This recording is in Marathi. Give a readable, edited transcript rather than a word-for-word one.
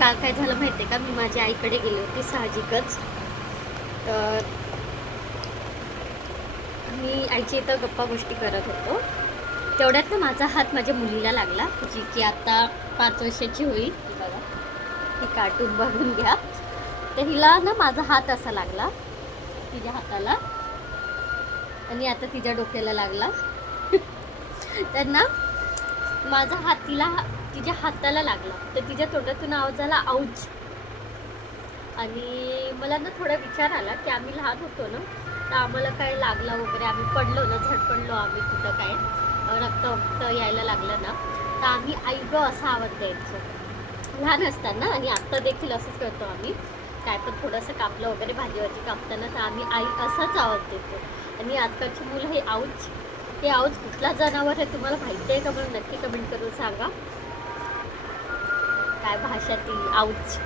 काल काय झालं माहिती आहे का, मी माझ्या आईकडे गेले होते साहजिकच. तर मी आईची इथं गप्पा गोष्टी करत होतो. तेवढ्यात ना माझा हात माझ्या मुलीला लागला, जी की आता 5 वर्षाची होईल. बघा, ही कार्टून बघून घ्या. तर हिला ना माझा हात असा लागला तिच्या हाताला, आणि आता तिच्या डोक्याला लागला. तर ना माझा हात तिच्या हाताला लागला, तर तिच्या तोंडातून आवाज आला आऊच. आणि मला ना थोडा विचार आला की आम्ही लहान होतो ना, तर आम्हाला काय लागलं वगैरे, आम्ही पडलो ना, झटपडलो आम्ही कुठं काय, रक्त यायला लागलं ना, तर आम्ही आई गं असा आवाज द्यायचो लहान असताना. आणि आत्ता देखील असंच करतो आम्ही, काय पण थोडंसं कापलं वगैरे भाजी कापताना, तर आम्ही आई असाच आवाज देतो. आणि आजकालची मुलं हे आऊच कुठला जनावर आहे तुम्हाला माहिती आहे का, म्हणून नक्की कमेंट करून सांगा. काय भाषा ती आऊच.